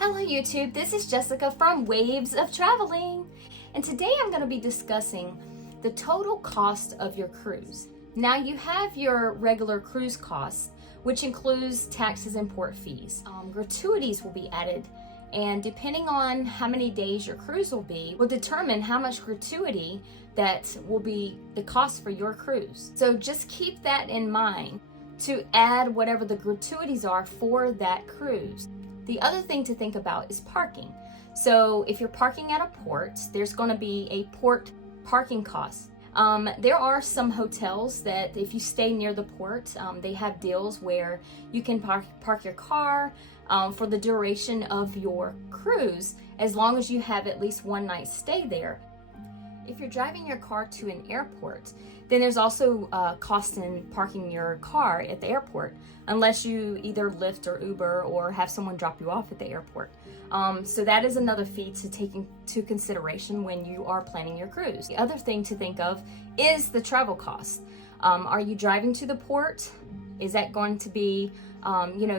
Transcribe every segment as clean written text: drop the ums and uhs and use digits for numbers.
Hello YouTube, this is Jessica from Waves of Traveling, and today I'm going to be discussing the total cost of your cruise. Now you have your regular cruise costs, which includes taxes and port fees. Gratuities will be added, and depending on how many days your cruise will determine how much gratuity that will be the cost for your cruise. So just keep that in mind to add whatever the gratuities are for that cruise. The other thing to think about is parking. So if you're parking at a port, there's going to be a port parking cost. There are some hotels that if you stay near the port, they have deals where you can park your car for the duration of your cruise, as long as you have at least one night stay there. If you're driving your car to an airport, then there's also cost in parking your car at the airport, unless you either Lyft or Uber or have someone drop you off at the airport. So that is another fee to take into consideration when you are planning your cruise. The other thing to think of is the travel cost. Are you driving to the port? Is that going to be,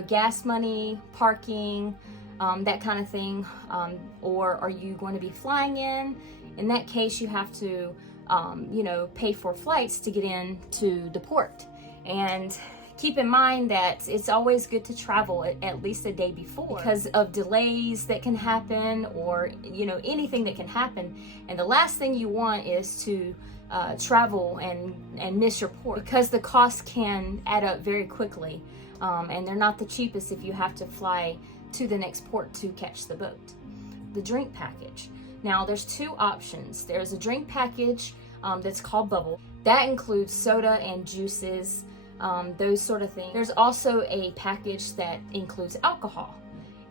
gas money, parking, that kind of thing? Or are you going to be flying in? In that case, you have to, pay for flights to get into the port. And keep in mind that it's always good to travel at least a day before, because of delays that can happen, or anything that can happen. And the last thing you want is to travel and miss your port, because the costs can add up very quickly, and they're not the cheapest if you have to fly to the next port to catch the boat. The drink package. Now there's two options. There's a drink package that's called Bubble. That includes soda and juices, those sort of things. There's also a package that includes alcohol,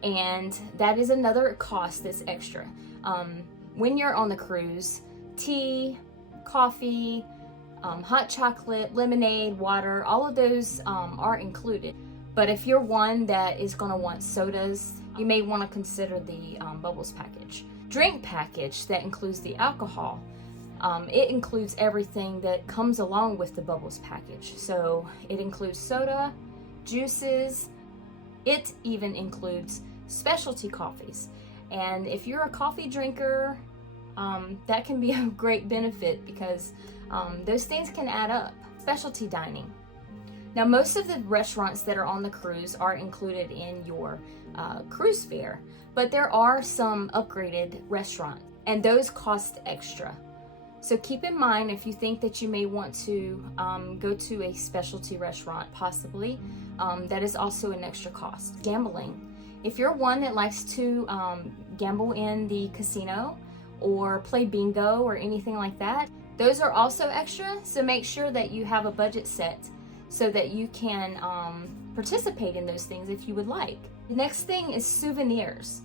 and that is another cost that's extra. When you're on the cruise, tea, coffee, hot chocolate, lemonade, water, all of those are included. But if you're one that is going to want sodas, you may want to consider the Bubbles package. Drink package that includes the alcohol. It includes everything that comes along with the Bubbles package. So it includes soda, juices, it even includes specialty coffees. And if you're a coffee drinker, that can be a great benefit, because those things can add up. Specialty dining. Now most of the restaurants that are on the cruise are included in your cruise fare, but there are some upgraded restaurants, and those cost extra. So keep in mind, if you think that you may want to go to a specialty restaurant, possibly, that is also an extra cost. Gambling. If you're one that likes to gamble in the casino or play bingo or anything like that, those are also extra, so make sure that you have a budget set so that you can participate in those things if you would like. The next thing is souvenirs.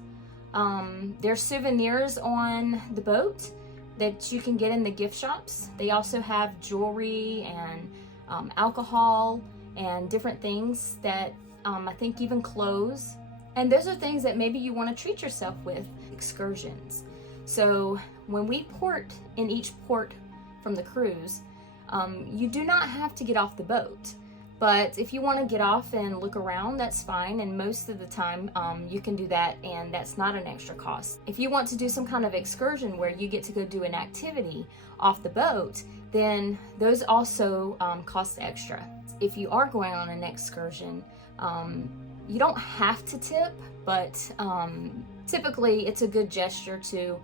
There's souvenirs on the boat that you can get in the gift shops. They also have jewelry and alcohol and different things that I think even clothes. And those are things that maybe you want to treat yourself with. Excursions. So when we port in each port from the cruise, you do not have to get off the boat. But if you want to get off and look around, that's fine, and most of the time you can do that, and that's not an extra cost. If you want to do some kind of excursion where you get to go do an activity off the boat, then those also cost extra. If you are going on an excursion, you don't have to tip, but typically it's a good gesture to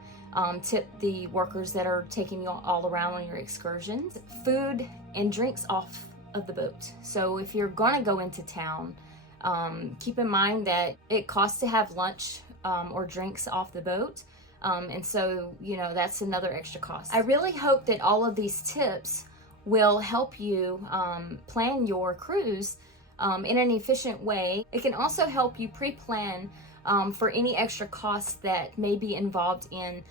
tip the workers that are taking you all around on your excursions. Food and drinks off of the boat. So if you're going to go into town, keep in mind that it costs to have lunch or drinks off the boat. And so, that's another extra cost. I really hope that all of these tips will help you plan your cruise in an efficient way. It can also help you pre-plan for any extra costs that may be involved in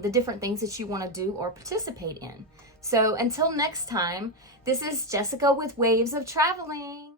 the different things that you want to do or participate in. So until next time, this is Jessica with Waves of Traveling.